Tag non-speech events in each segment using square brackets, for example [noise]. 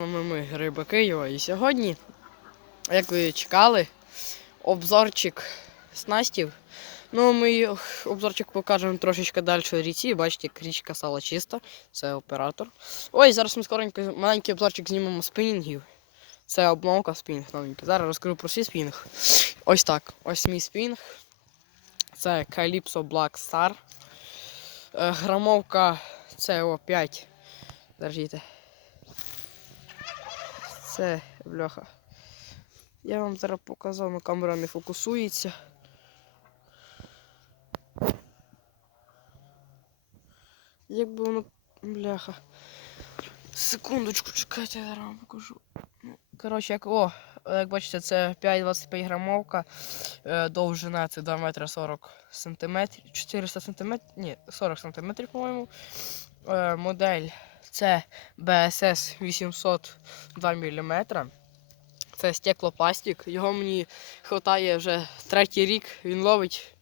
Ми, ми Риба Києва. І сьогодні, як ви чекали, обзорчик снастів. Ну, ми обзорчик покажемо трошечки далі в ріці. Бачите, як річка стала чиста. Це оператор. Ой, зараз ми скоренько маленький обзорчик знімемо спінінгів. Це обмовка спінінг новенький. Зараз розкажу про свій спінінг. Ось так. Ось мій спінінг. Це Calypso Black Star. Е, Грамовка CO5. Держите. Це бляха. Я вам зараз показав, але камера не фокусується. Якби воно. Бляха. Секундочку, чекайте, я зараз вам покажу. Ну, Коротше, як о, як бачите, це 5,25 грамовка. Е, довжина це 2 метри 40 сантиметрів. 400 сантиметрів. Ні, 40 сантиметрів, по-моєму. Е, модель це BSS 802 мм. Це стеклопластик. Його мені вистачає вже третій рік. Він ловить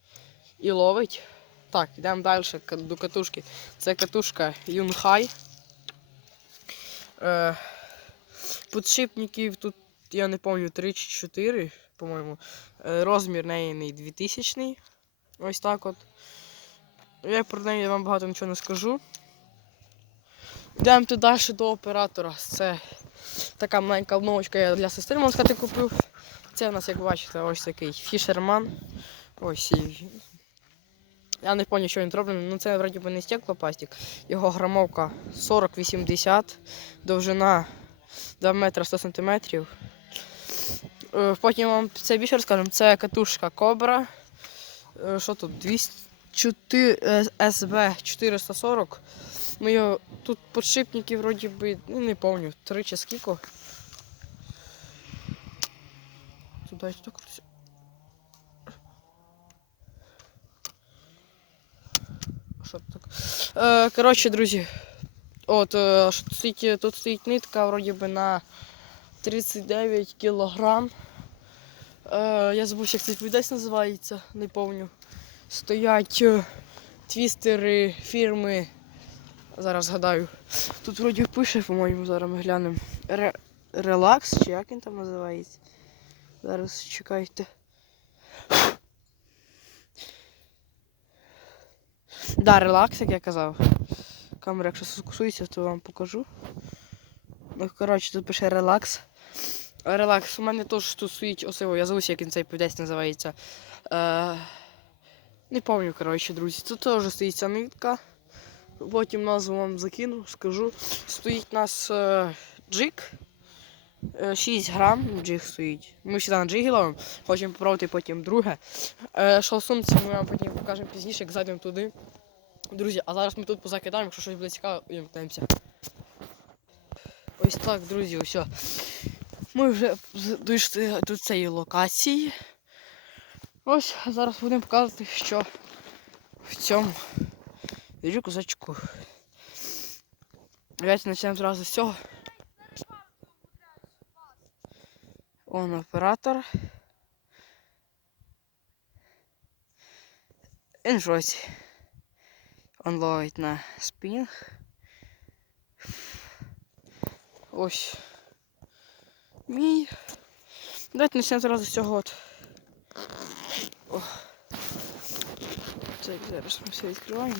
і ловить. Так, йдемо далі до катушки. Це катушка Yunhai. Е, подшипників тут, я не пам'ятаю, 3 чи 4, по-моєму. Е, розмір неї не 2000. Ось так от. Я про неї вам багато нічого не скажу. Йдемо далі до оператора. Це така маленька обновочка я для сестри, сказати, купив. Це у нас, як бачите, ось такий фішерман. Ось і. Я не пам'ятаю, що він зроблений, ну це вроді би не стеклопластик. Його грамовка 40-80, довжина 2 метра 100 сантиметрів. Е, Потім вам це більше розкажемо. Це катушка Кобра. Е, Що тут? 204 SB 440. Ми його тут подшипники вроді би, ну не пам'ятаю, три чи скільки. Туди сюди крутися. Що так? Е, коротше, друзі. От, е, тут стоїть, тут стоїть нитка вроді би на 39 кілограм. Е, я забув, як цей десь називається, не пам'ятаю. Стоять е, твістери фірми Зараз згадаю. Тут вроді пише, по-моєму, зараз ми глянемо. Ре... Релакс, чи як він там називається? Зараз чекайте. Да, релакс, як я казав. Камера, якщо сфокусується, то вам покажу. Ну, коротше, тут пише релакс. Релакс. У мене теж тут стоїть осиво, я забув, як він цей десь називається. Е... Не пам'ятаю, коротше, друзі. Тут теж стоїть нитка. Потім назву вам закину, скажу. Стоїть у нас е, джик. Е, 6 грам джиг стоїть. Ми сюди на джигі ловимо. Хочемо попробувати потім друге. Е, шалсумці ми вам потім покажемо пізніше, як зайдемо туди. Друзі, а зараз ми тут позакидаємо, якщо щось буде цікаво, вимкнемося. Ось так, друзі, все. Ми вже дійшли до цієї локації. Ось зараз будемо показувати, що в цьому рюкзачку. Давайте почнемо зразу з цього. Он оператор. Він році. Он ловить на спінг. Ось. Мій. Давайте почнемо зразу з цього. Так, зараз ми все відкриваємо.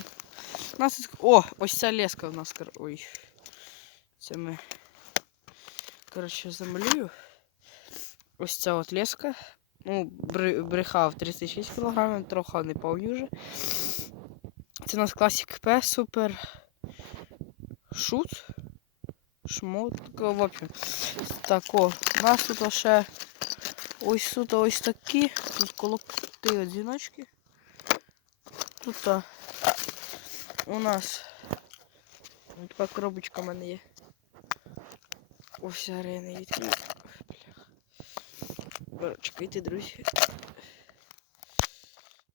Нас. О, ось ця леска у нас. Ой. Це ми. Коротше, замалюю. Ось ця от леска. Ну, бри- брехав 36 кг, трохи не вже. Це у нас Classic P Super Shoot. Шмот. В общем. Так, о, у нас тут ще ось тут ось такі. Тут колокти одиночки. Тут у нас ось така коробочка в мене є. Ось арени відкрив. Бля. Чекайте, друзі.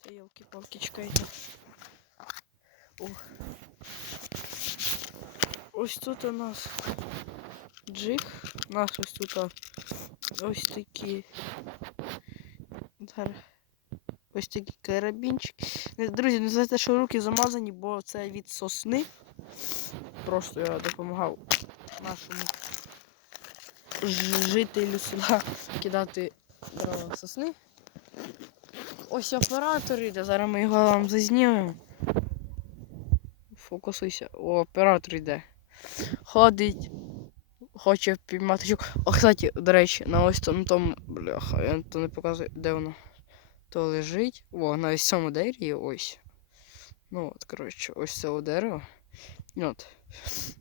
Та йолки-палки, чекайте. О. Ось тут у нас джиг. У нас ось тут а, ось такі. Зараз. Ось такий карабінчик. Друзі, не знайте, що руки замазані, бо це від сосни. Просто я допомагав нашому жителю села кидати дрова сосни. Ось оператор іде, зараз ми його вам зазнімемо. Фокусуйся. О, оператор йде. Ходить. Хоче піймати. О, кстати, до речі, на ось тому тому. Бляха, я то не показую, де воно. То лежить. О, на ось цьому дереві, ось. Ну от, коротше, ось це дерево. От.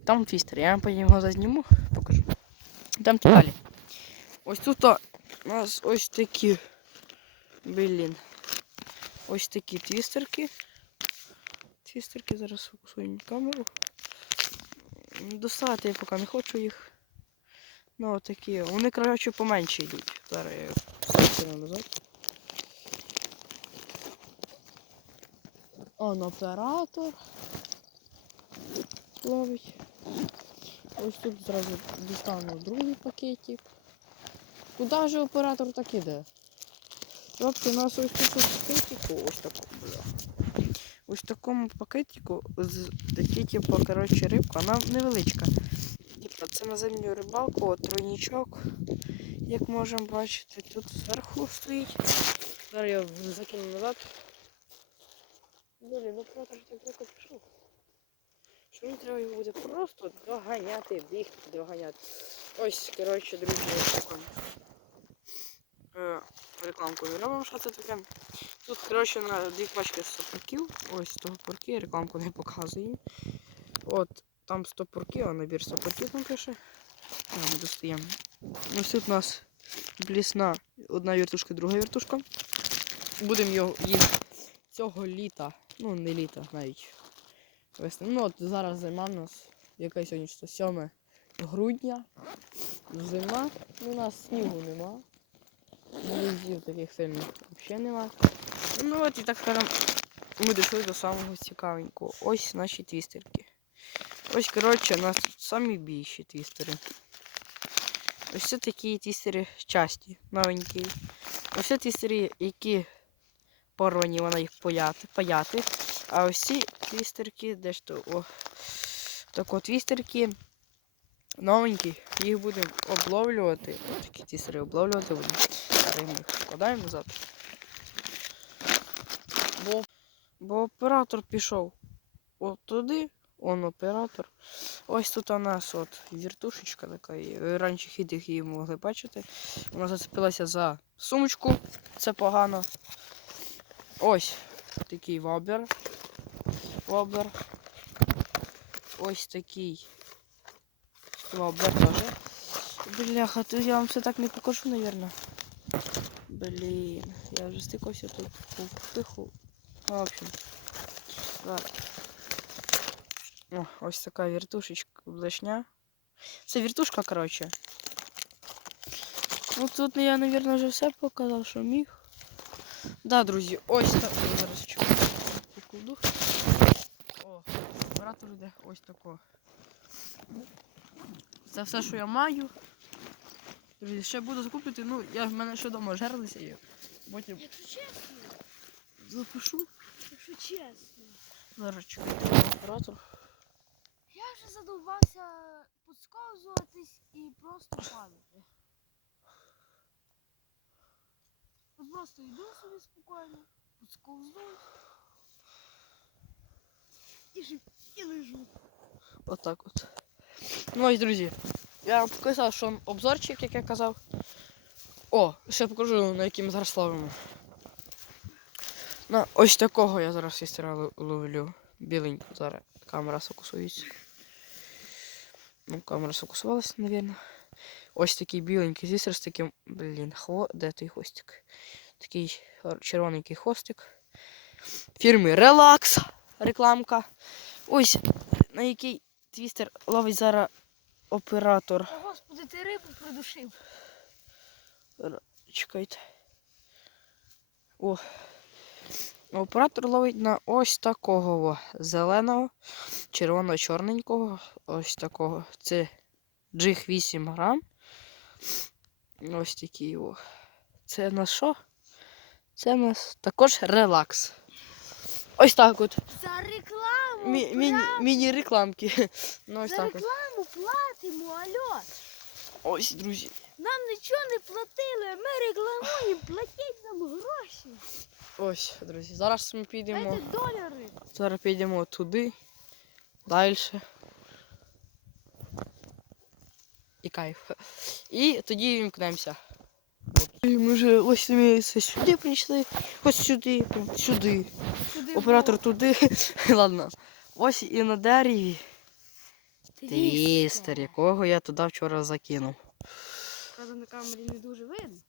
Там твістер. Я вам його зазніму, покажу. Там далі. Ось тут у нас ось такі. Блін. Ось такі твістерки. Твістерки зараз фокусую камеру. Достати я поки не хочу їх. Ну, такі. Вони, коротше, поменше йдуть. Зараз я їх назад. Он оператор. Ловить. Ось тут зразу дістану другий пакетик. Куди ж оператор так іде? Хлопці, у нас ось тут пакетику, ось такому, бля. Ось в такому пакетику такі, типу, коротше, рибка, вона невеличка. Типу, це на зимню рибалку, от тройнічок. Як можемо бачити, тут зверху стоїть. Зараз я закину назад. Блін, ну оператор так далеко пішов. Що мені треба його буде просто доганяти, бігти, доганяти. Ось, коротше, друзі, ось. Е, рекламку не робимо, що це таке. Тут, коротше, на дві пачки стопорків. Ось стопорки, рекламку не показує. От, там стопорки, а набір стопорків там пише. Там достаємо. Ось тут у нас блісна одна віртушка, друга віртушка. Будемо їсти цього літа. Ну, не літа навіть. Весни. Ну от зараз зима в нас. Яке сьогодні число? 7 грудня. Зима. Ну, у нас снігу нема. Морозів таких сильних взагалі нема. Ну от і так скажем, ми дійшли до самого цікавенького. Ось наші твістерки. Ось, коротше, у нас тут самі більші твістери. Ось це такі твістери часті, новенькі. Ось це твістери, які порвані, вона їх паяти, паяти. А ось ці твістерки, де ж то, о, так от твістерки новенькі, їх будемо обловлювати. Ось такі твістери обловлювати будемо. Зараз їх назад. Бо, бо оператор пішов от туди, он оператор. Ось тут у нас от віртушечка така раніше хідих її могли бачити. Вона зацепилася за сумочку, це погано. Ось такий вобер. Вобер. Ось такий вобер теж. Бляха, то я вам все так не покажу, наверное. Блін, я вже стикався тут в тиху. Ну, в общем. Зараз. О, ось така віртушечка блешня. Це віртушка, коротше. Ну тут я, наверное, вже все показав, що міг. Да, друзі, ось так. Ой, Зараз. Покладу. О, оператор йде ось тако. Це все, що я маю. Друзі, ще буду закупити, ну, я в мене ще вдома жерлися і потім Якщо чесно, запишу. якщо чесно, Зараз чекаю оператор. я вже задовбався підсковзуватись і просто падати. От просто йду собі спокійно, підсковзнусь і, жив, і лежу. Отак от. Ну ось, друзі. Я вам показав, що обзорчик, як я казав. О, ще покажу, на яким зараз ловимо. На ось такого я зараз істера ловлю. Біленьку зараз. Камера сфокусується. Ну, камера сфокусувалася, мабуть. Ось такий біленький зістер з таким, блін, хво... де той хвостик? Такий червоненький хвостик. Фірми Relax. Рекламка. Ось на який твістер ловить зараз оператор. О, господи, ти рибу придушив. Чекайте. О. Оператор ловить на ось такого зеленого, червоно-чорненького. Ось такого. Це джиг 8 грам. Ось такий о. Це на що? Це у нас також релакс. Ось так от. За рекламу! Мі- міні- Міні-рекламки. Ну ось За так от. рекламу платимо, алло! Ось, друзі. Нам нічого не платили, ми рекламуємо, платіть нам гроші. Ось, друзі. Зараз ми підемо. Дайте доляри. Зараз підемо туди, далі. І кайф. І тоді вімкнемося. І ми вже ось ми сюди прийшли, ось сюди, сюди. Сюди Оператор туди. [laughs] Ладно. Ось і на дереві твістер, якого я туди вчора закинув. Правда, на камері не дуже видно.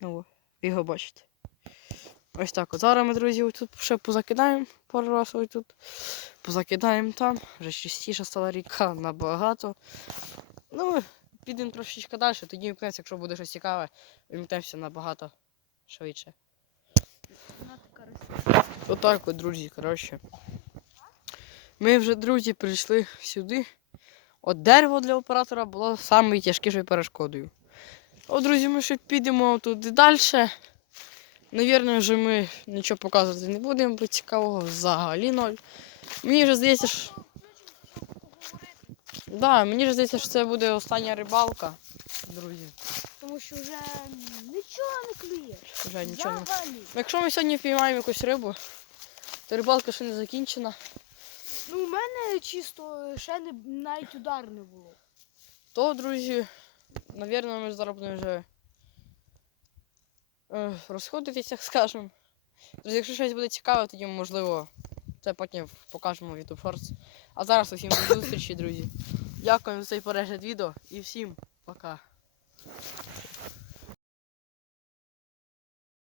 Ну, ви його бачите. Ось так. От зараз ми, друзі, тут ще позакидаємо пару разів ось тут. Позакидаємо там. Вже чистіша стала ріка набагато. Ну, підемо трошечки далі, тоді вмкнемося, якщо буде щось цікаве, вмкнемося набагато швидше. Отак от, друзі, коротше. Ми вже, друзі, прийшли сюди. От дерево для оператора було самою тяжкішою перешкодою. От, друзі, ми ще підемо туди далі. Навірно, вже ми нічого показувати не будемо, бо цікавого взагалі ноль. Мені вже здається, що. Да, мені вже здається, що це буде остання рибалка, друзі. Тому що вже нічого не клює. Вже нічого не. Якщо ми сьогодні впіймаємо якусь рибу, то рибалка ще не закінчена. Ну, у мене чисто ще не, навіть удар не було. То, друзі, навірно, ми зараз будемо вже розходитися, [laughs] так скажемо. Друзі, якщо щось буде цікаве, тоді можливо це потім покажемо в YouTube Shorts. А зараз усім до зустрічі, друзі. Дякую за цей перегляд відео і всім пока.